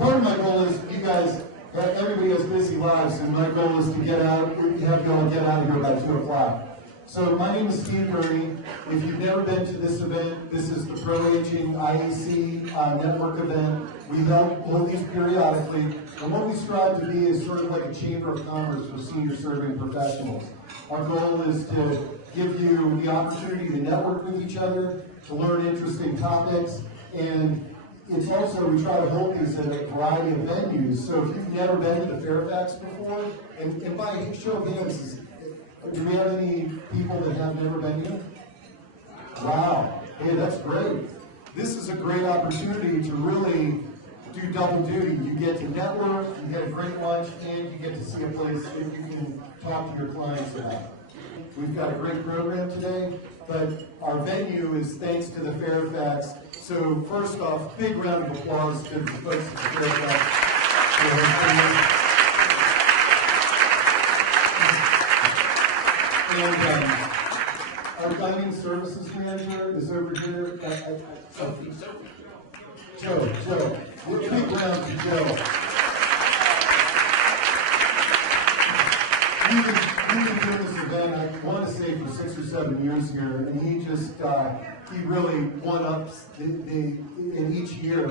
part of my goal is you guys, everybody has busy lives, and my goal is to have y'all get out of here by 2 o'clock. So my name is Gurney. If you've never been to this event, this is the ProAging IEC network event. We hold these periodically, and what we strive to be is sort of like a chamber of commerce for senior serving professionals. Our goal is to give you the opportunity to network with each other, to learn interesting topics, and it's also, we try to hold these at a variety of venues. So if you've never been to the Fairfax before, and by show of hands, do we have any people that have never been here? Wow, hey, that's great. This is a great opportunity to really do double duty. You get to network, you get a great lunch, and you get to see a place that you can talk to your clients about. We've got a great program today, but our venue is thanks to the Fairfax. So first off, big round of applause to the folks at the Fairfax. And our dining services manager is over here. Joe. Big round to Joe. We've been doing this event, I want to say, for 6 or 7 years here, and he really one-ups in each year.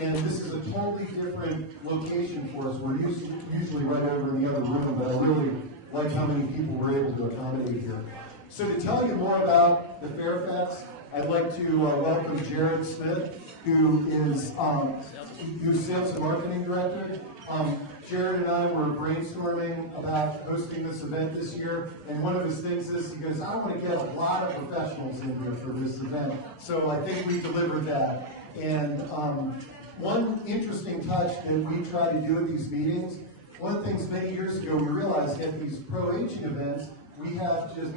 And this is a totally different location for us. We're usually right over in the other room, but I really like how many people we're able to accommodate here. So to tell you more about the Fairfax, I'd like to welcome Jarad Smith, who is Sales and Marketing Director. Jarad and I were brainstorming about hosting this event this year, and one of his things is, he goes, I want to get a lot of professionals in here for this event. So I think we delivered that. And one interesting touch that we try to do at these meetings, one of the things many years ago we realized at these ProAging events, we have just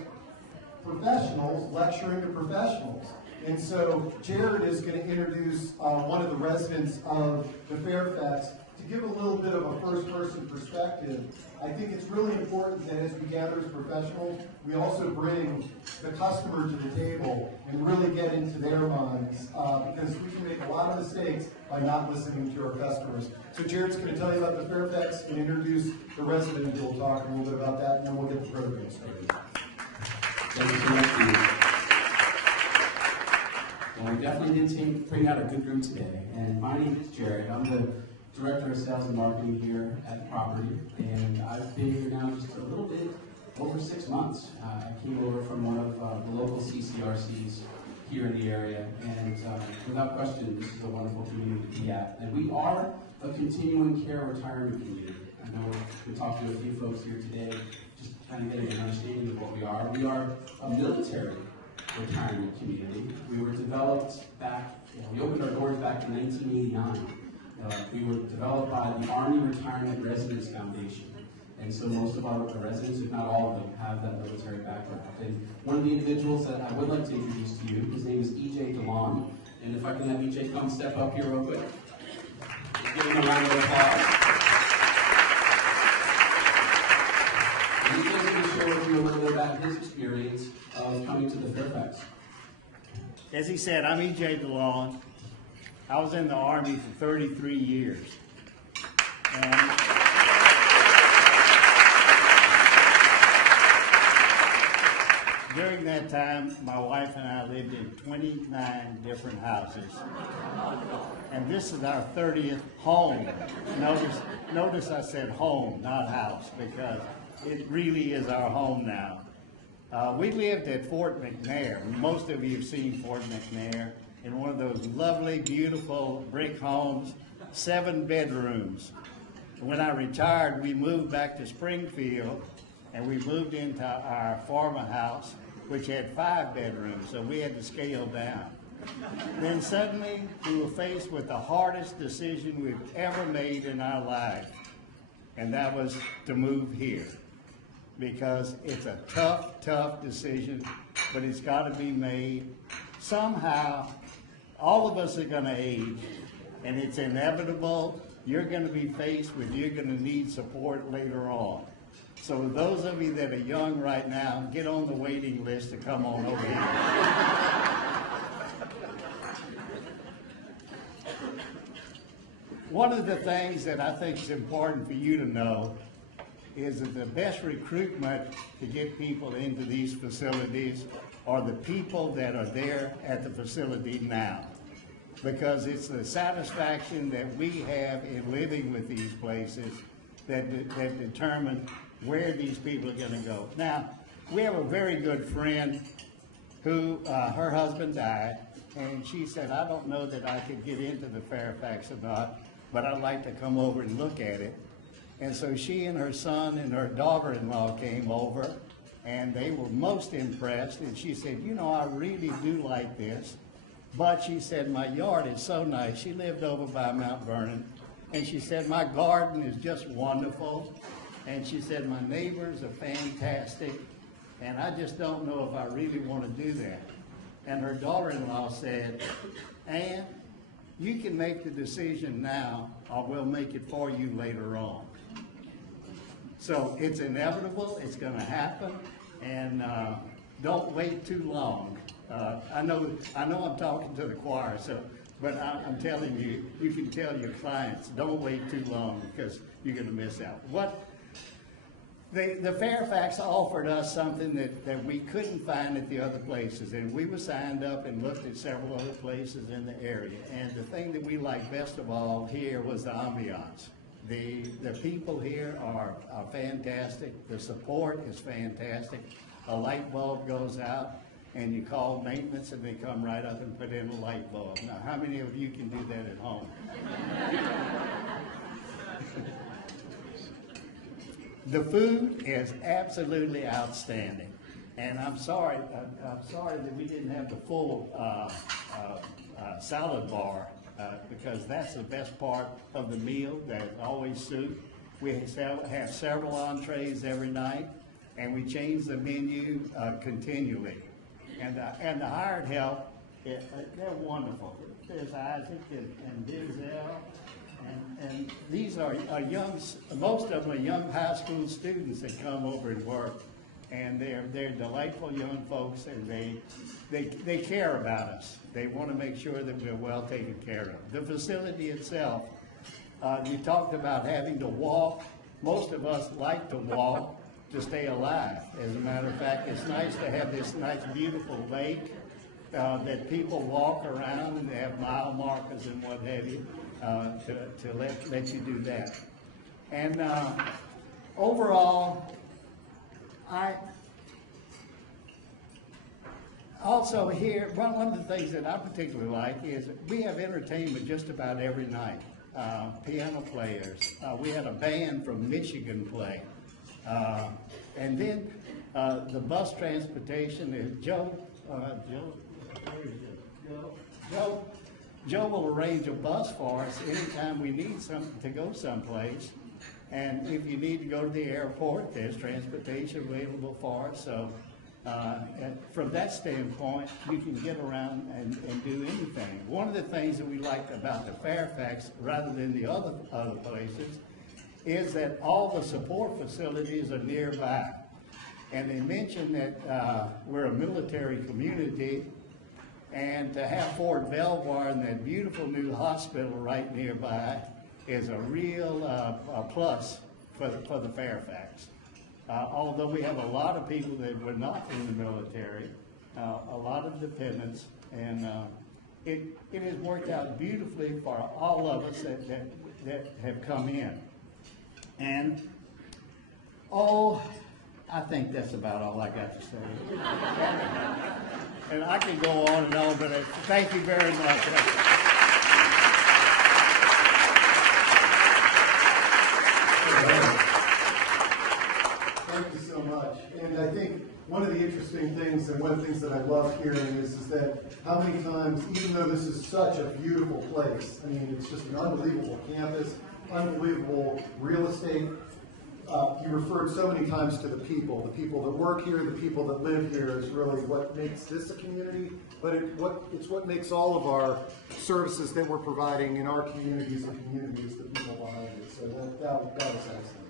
professionals lecturing to professionals. And so Jarad is going to introduce one of the residents of the Fairfax to give a little bit of a first-person perspective. I think it's really important that as we gather as professionals, we also bring the customer to the table and really get into their minds, because we can make a lot of mistakes by not listening to our customers. So Jarad's going to tell you about the Fairfax and introduce the resident, and we'll talk a little bit about that, and then we'll get the program started. Thank you so much, Steve. Well, we definitely did bring out a good group today. And my name is Jarad. I'm the Director of Sales and Marketing here at the property. And I've been here now just a little bit over 6 months. I came over from one of the local CCRCs here in the area. And without question, this is a wonderful community to be at. And we are a continuing care retirement community. I know we talked to a few folks here today, just kind of getting an understanding of what we are. We are a military retirement community. We were developed back, we opened our doors back in 1989. We were developed by the Army Retirement Residence Foundation. And so most of our residents, if not all of them, have that military background. And one of the individuals that I would like to introduce to you, his name is Deluane. And if I can have EJ come step up here real quick. Give him a round of applause. And he's going to share with you a little bit about his experience of coming to the Fairfax. As he said, I'm EJ Deluane. I was in the Army for 33 years. And during that time, my wife and I lived in 29 different houses. And this is our 30th home. Notice I said home, not house, because it really is our home now. We lived at Fort McNair. Most of you have seen Fort McNair, in one of those lovely, beautiful brick homes, 7 bedrooms. When I retired, we moved back to Springfield, and we moved into our former house, which had 5 bedrooms, so we had to scale down. Then suddenly, we were faced with the hardest decision we've ever made in our life, and that was to move here. Because it's a tough decision, but it's got to be made. Somehow, all of us are going to age, and it's inevitable. You're going to be faced with, you're going to need support later on. So those of you that are young right now, get on the waiting list to come on over here. one of the things that I think is important for you to know is that the best recruitment to get people into these facilities are the people that are there at the facility now. Because it's the satisfaction that we have in living with these places that determine where these people are gonna go. Now, we have a very good friend who, her husband died, and she said, I don't know that I could get into the Fairfax or not, but I'd like to come over and look at it. And so she and her son and her daughter-in-law came over, and they were most impressed, and she said, you know, I really do like this, but she said, my yard is so nice. She lived over by Mount Vernon, and she said, my garden is just wonderful, and she said, my neighbors are fantastic, and I just don't know if I really want to do that. And her daughter-in-law said, Ann, you can make the decision now, or we'll make it for you later on. So it's inevitable, it's gonna happen, and don't wait too long. I know I'm talking to the choir, but I'm telling you, you can tell your clients, don't wait too long because you're gonna miss out. The Fairfax offered us something that we couldn't find at the other places, and we were signed up and looked at several other places in the area. And the thing that we liked best of all here was the ambiance. The people here are fantastic. The support is fantastic. A light bulb goes out, and you call maintenance, and they come right up and put in a light bulb. Now, how many of you can do that at home? The food is absolutely outstanding, and I'm sorry that we didn't have the full salad bar because that's the best part of the meal. There's always soup. We have several entrees every night, and we change the menu continually. And the hired help, they're wonderful. There's Isaac and Denzel. And these are young, most of them are young high school students that come over and work. And they're delightful young folks, and they care about us. They want to make sure that we're well taken care of. The facility itself, you talked about having to walk. Most of us like to walk to stay alive. As a matter of fact, it's nice to have this nice, beautiful lake that people walk around, and they have mile markers and what have you. To let you do that. And overall, I also here, one of the things that I particularly like is we have entertainment just about every night. Piano players. We had a band from Michigan play. And then the bus transportation is Joe, Joe will arrange a bus for us anytime we need something to go someplace. And if you need to go to the airport, there's transportation available for us. So from that standpoint, you can get around and do anything. One of the things that we liked about the Fairfax, rather than the other places, is that all the support facilities are nearby. And they mentioned that we're a military community, and to have Fort Belvoir and that beautiful new hospital right nearby is a real plus for the Fairfax. Although we have a lot of people that were not in the military, a lot of dependents, and it has worked out beautifully for all of us that have come in. And I think that's about all I got to say. And I can go on and on, but thank you very much. Thank you so much. And I think one of the interesting things, and one of the things that I love hearing is that how many times, even though this is such a beautiful place, I mean, it's just an unbelievable campus, unbelievable real estate, you referred so many times to the people that work here, the people that live here is really what makes this a community, but it's what makes all of our services that we're providing in our communities and communities, the people behind it. So that was excellent.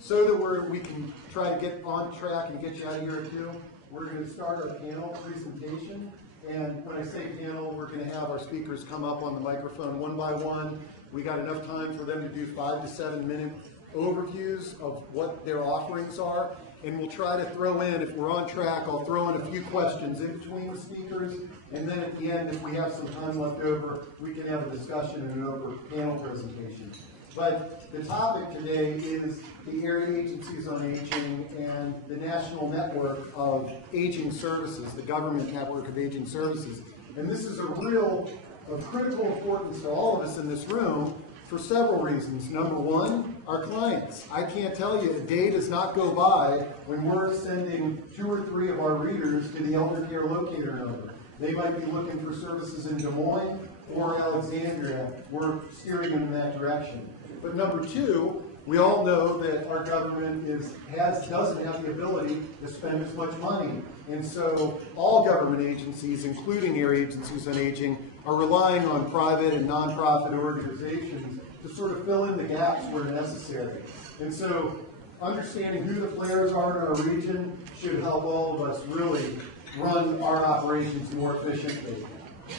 So that we can try to get on track and get you out of here too, we're going to start our panel presentation. And when I say panel, we're going to have our speakers come up on the microphone one by one. We got enough time for them to do 5 to 7 minute overviews of what their offerings are. And we'll try to throw in, if we're on track, I'll throw in a few questions in between the speakers. And then at the end, if we have some time left over, we can have a discussion and an over panel presentation. But the topic today is the area agencies on aging and the national network of aging services, the government network of aging services. And this is of critical importance to all of us in this room for several reasons. Number one, our clients. I can't tell you, a day does not go by when we're sending 2 or 3 of our readers to the elder care locator number. They might be looking for services in Des Moines or Alexandria. We're steering them in that direction. But number two, we all know that our government doesn't have the ability to spend as much money. And so all government agencies, including area agencies on aging, are relying on private and nonprofit organizations to sort of fill in the gaps where necessary. And so understanding who the players are in our region should help all of us really run our operations more efficiently.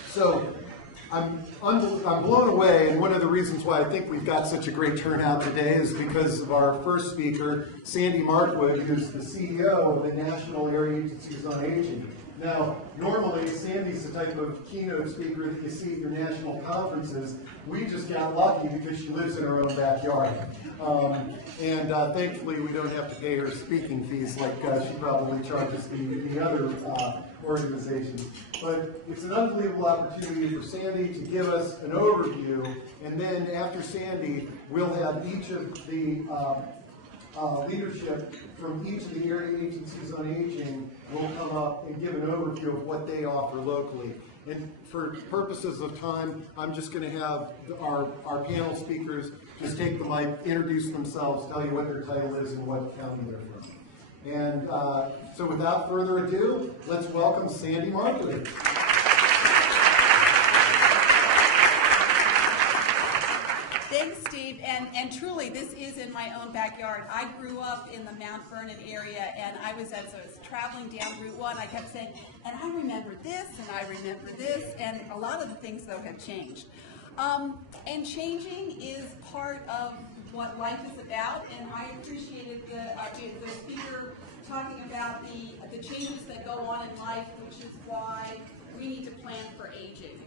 So I'm blown away, and one of the reasons why I think we've got such a great turnout today is because of our first speaker, Sandy Markwood, who's the CEO of the National Area Agencies on Aging. Now, normally, Sandy's the type of keynote speaker that you see at your national conferences. We just got lucky because she lives in her own backyard. Thankfully, we don't have to pay her speaking fees like she probably charges the other organizations. But it's an unbelievable opportunity for Sandy to give us an overview, and then after Sandy, we'll have each of the leadership from each of the area agencies on aging will come up and give an overview of what they offer locally. And for purposes of time, I'm just going to have our panel speakers just take the mic, introduce themselves, tell you what their title is and what county they're from. And so without further ado, let's welcome Sandy Markwood. Thanks, Steve, and truly, this is in my own backyard. I grew up in the Mount Vernon area, and I was traveling down Route 1, I kept saying, and I remember this, and I remember this, and a lot of the things, though, have changed. And changing is part of what life is about, and I appreciated the speaker talking about the changes that go on in life, which is why we need to plan for aging.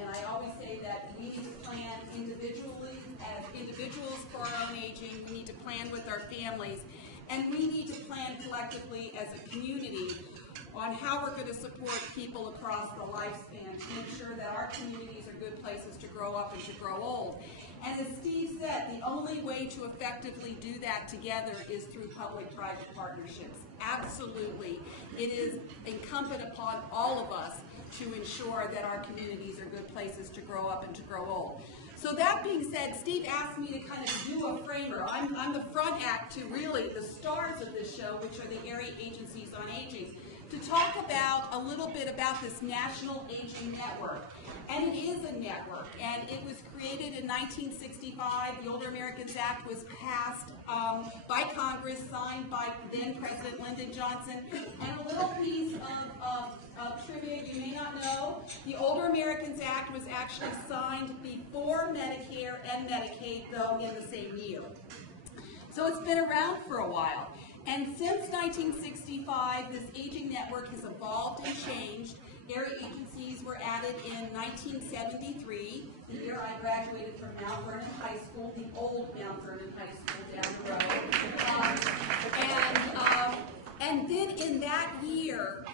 And I always say that we need to plan individually, as individuals for our own aging. We need to plan with our families. And we need to plan collectively as a community on how we're going to support people across the lifespan to make sure that our communities are good places to grow up and to grow old. And as Steve said, the only way to effectively do that together is through public-private partnerships. Absolutely. It is incumbent upon all of us to ensure that our communities are good places to grow up and to grow old. So that being said, Steve asked me to kind of do a framer. I'm the front act to really the stars of this show, which are the area agencies on aging, to talk about a little bit about this National Aging Network. And it is a network, and it was created in 1965. The Older Americans Act was passed by Congress, signed by then President Lyndon Johnson. And a little piece of trivia you may not know, the Older Americans Act was actually signed before Medicare and Medicaid, though in the same year. So it's been around for a while. And since 1965, this aging network has evolved and changed. Area agencies were added in 1973, the year I graduated from Mount Vernon High School, the old Mount Vernon High School down the road. And then in that year,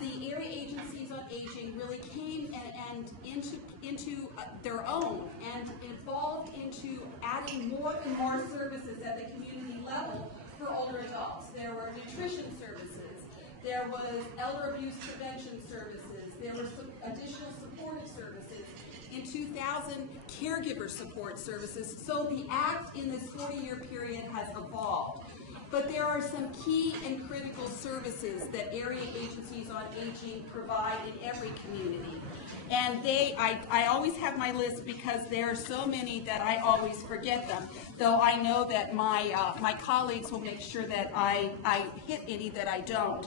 the area agencies on aging really came and into their own and evolved into adding more and more services at the community level for older adults. There were nutrition services, there was elder abuse prevention services, there were some additional supportive services. In 2000, caregiver support services. So the Act in this 40-year period has evolved. But there are some key and critical services services that area agencies on aging provide in every community. And I always have my list because there are so many that I always forget them, though I know that my colleagues will make sure that I hit any that I don't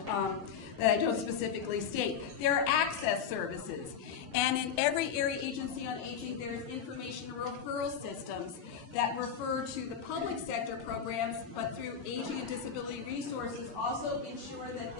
specifically state. There are access services, and in every area agency on aging, there's information referral systems that refer to the public sector programs, but through Aging and Disability Resources also ensure that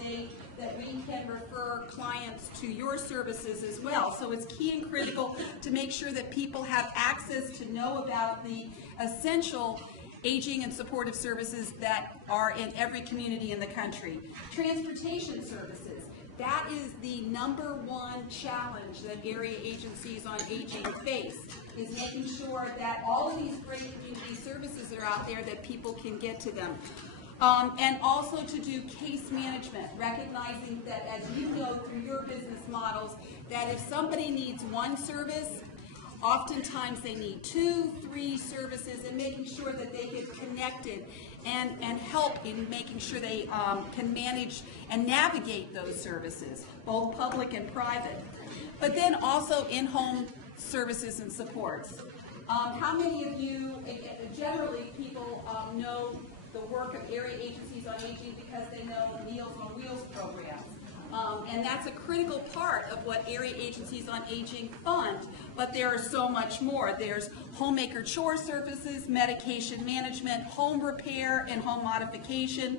we can refer clients to your services as well. So it's key and critical to make sure that people have access to know about the essential aging and supportive services that are in every community in the country. Transportation services. That is the #1 challenge that area agencies on aging face, is making sure that all of these great community services are out there that people can get to them. And also to do case management, recognizing that, as you know through your business models, that if somebody needs one service, oftentimes they need 2, 3 services, and making sure that they get connected and help in making sure they can manage and navigate those services, both public and private. But then also in-home services and supports. How many of you, generally people know the work of area agencies on aging because they know the Meals on Wheels programs. And that's a critical part of what area agencies on aging fund, but there are so much more. There's homemaker chore services, medication management, home repair and home modification,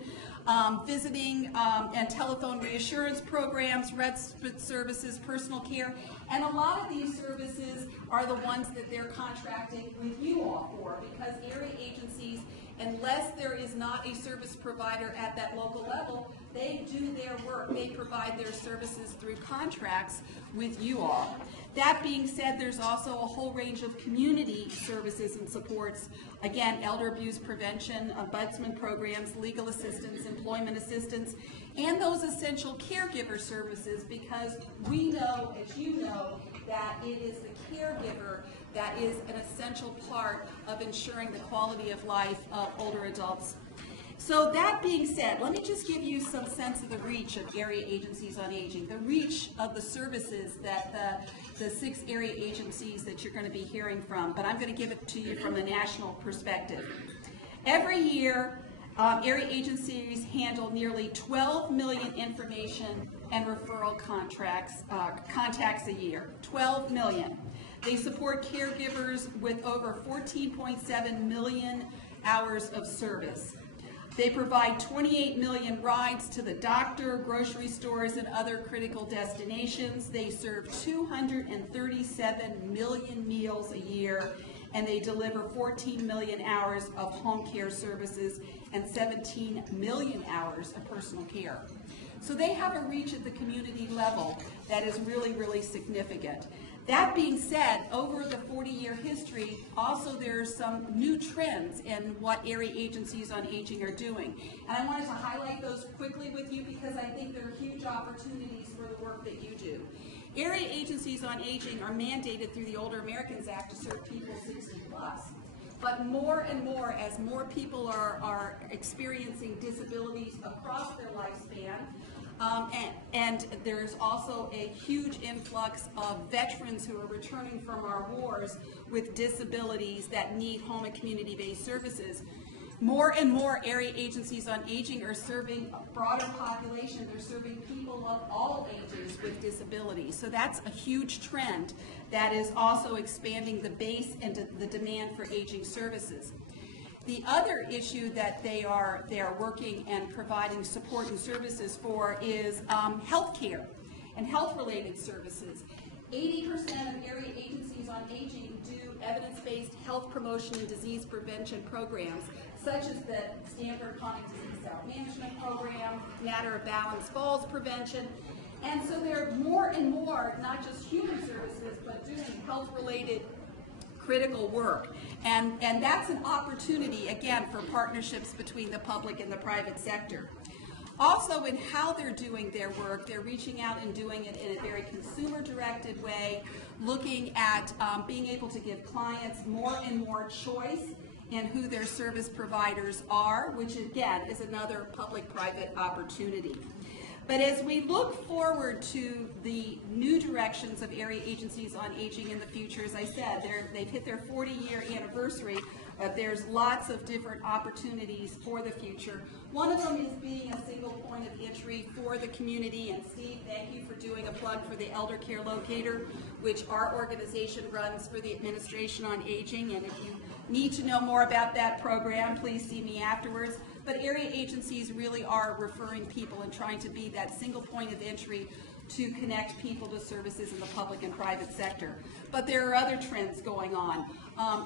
visiting and telephone reassurance programs, respite services, personal care, and a lot of these services are the ones that they're contracting with you all for, because area agencies, unless there is not a service provider at that local level, they do their work. They provide their services through contracts with you all. That being said, there's also a whole range of community services and supports. Again, elder abuse prevention, ombudsman programs, legal assistance, employment assistance, and those essential caregiver services, because we know, as you know, that it is the caregiver that is an essential part of ensuring the quality of life of older adults. So that being said, let me just give you some sense of the reach of area agencies on aging, the reach of the services that the 6 area agencies that you're going to be hearing from, but I'm going to give it to you from a national perspective. Every year, area agencies handle nearly 12 million information and referral contacts a year, 12 million. They support caregivers with over 14.7 million hours of service. They provide 28 million rides to the doctor, grocery stores, and other critical destinations. They serve 237 million meals a year, and they deliver 14 million hours of home care services and 17 million hours of personal care. So they have a reach at the community level that is really, really significant. That being said, over the 40-year history, also there's some new trends in what area agencies on aging are doing. And I wanted to highlight those quickly with you because I think there are huge opportunities for the work that you do. Area agencies on aging are mandated through the Older Americans Act to serve people 60 plus. But more and more, as more people are experiencing disabilities across their lifespan, and there's also a huge influx of veterans who are returning from our wars with disabilities that need home and community-based services. More and more area agencies on aging are serving a broader population. They're serving people of all ages with disabilities. So that's a huge trend that is also expanding the base and the demand for aging services. The other issue that they are working and providing support and services for is health care and health-related services. 80% of area agencies on aging do evidence-based health promotion and disease prevention programs, such as the Stanford Chronic Disease Self-Management Program, Matter of Balance Falls Prevention. And so there are more and more, not just human services, but doing health-related critical work. And that's an opportunity, again, for partnerships between the public and the private sector. Also, in how they're doing their work, they're reaching out and doing it in a very consumer-directed way, looking at being able to give clients more and more choice in who their service providers are, which again is another public-private opportunity. But as we look forward to the new directions of area agencies on aging in the future, as I said, they've hit their 40-year anniversary. There's lots of different opportunities for the future. One of them is being a single point of entry for the community. And Steve, thank you for doing a plug for the Elder Care Locator, which our organization runs for the Administration on Aging. And if you need to know more about that program, please see me afterwards. But area agencies really are referring people and trying to be that single point of entry to connect people to services in the public and private sector. But there are other trends going on.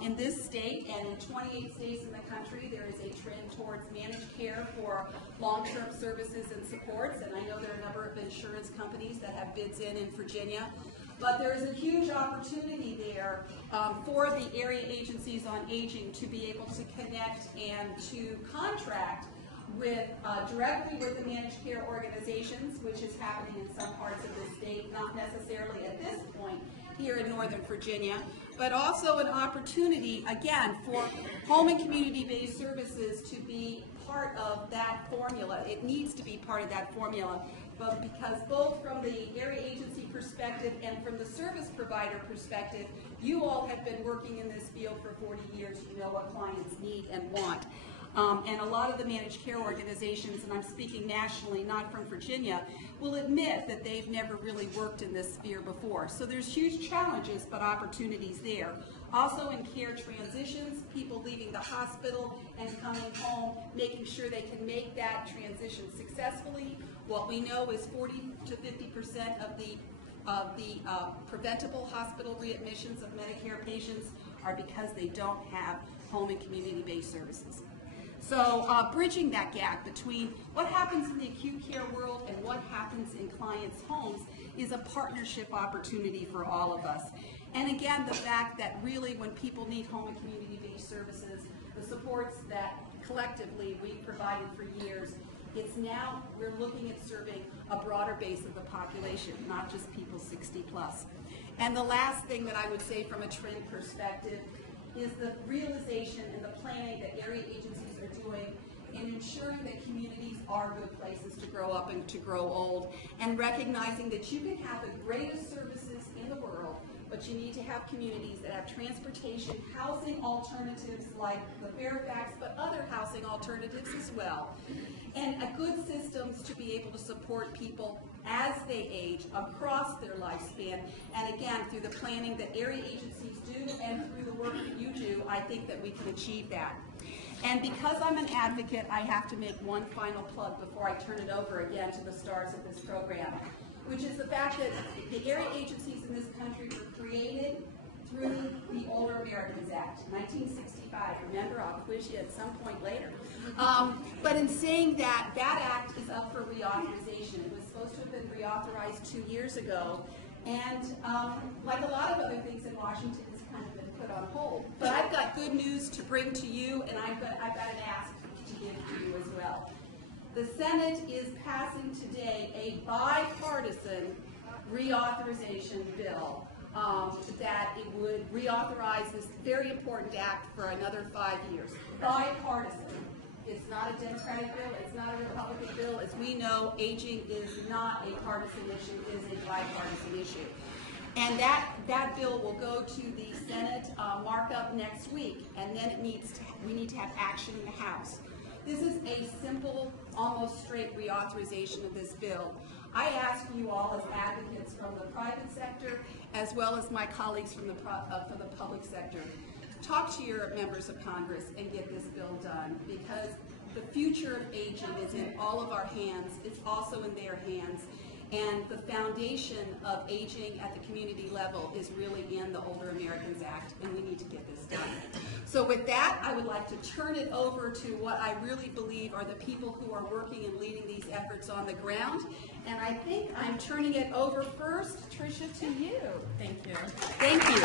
In this state and in 28 states in the country, there is a trend towards managed care for long-term services and supports. And I know there are a number of insurance companies that have bids in Virginia. But there is a huge opportunity there for the area agencies on aging to be able to connect and to contract with directly with the managed care organizations, which is happening in some parts of the state, not necessarily at this point here in Northern Virginia, but also an opportunity, again, for home and community-based services to be part of that formula. It needs to be part of that formula, but because both from the area agency perspective and from the service provider perspective, you all have been working in this field for 40 years. You know what clients need and want. And a lot of the managed care organizations, and I'm speaking nationally, not from Virginia, will admit that they've never really worked in this sphere before. So there's huge challenges, but opportunities there. Also in care transitions, people leaving the hospital and coming home, making sure they can make that transition successfully. What we know is 40 to 50% of the preventable hospital readmissions of Medicare patients are because they don't have home and community-based services. So bridging that gap between what happens in the acute care world and what happens in clients' homes is a partnership opportunity for all of us. And again, the fact that really when people need home and community-based services, the supports that collectively we've provided for years, it's now we're looking at serving a broader base of the population, not just people 60 plus. And the last thing that I would say from a trend perspective is the realization and the planning that area agencies are doing in ensuring that communities are good places to grow up and to grow old, and recognizing that you can have the greatest services in the world, but you need to have communities that have transportation, housing alternatives like the Fairfax, but other housing alternatives as well, and a good systems to be able to support people as they age across their lifespan. And again, through the planning that area agencies do and through the work that you do, I think that we can achieve that. And because I'm an advocate, I have to make one final plug before I turn it over again to the stars of this program, which is the fact that the area agencies in this country were created through the Older Americans Act, 1965. Remember, I'll quiz you at some point later. But in saying that, that act is up for reauthorization. It was supposed to have been reauthorized 2 years ago, and like a lot of other things in Washington, it's kind of been put on hold. But I've got good news to bring to you, and I've got an ask to give to you as well. The Senate is passing today a bipartisan reauthorization bill that it would reauthorize this very important act for another 5 years. Bipartisan. It's not a Democratic bill. It's not a Republican bill. As we know, aging is not a partisan issue. It is a bipartisan issue. And that bill will go to the Senate markup next week, and then we need to have action in the House. This is a simple, almost straight reauthorization of this bill. I ask you all as advocates from the private sector, as well as my colleagues from the public sector, talk to your members of Congress and get this bill done, because the future of aging is in all of our hands. It's also in their hands. And the foundation of aging at the community level is really in the Older Americans Act, and we need to get this done. So with that, I would like to turn it over to what I really believe are the people who are working and leading these efforts on the ground. And I think I'm turning it over first, Tricia, to you. Thank you. Thank you.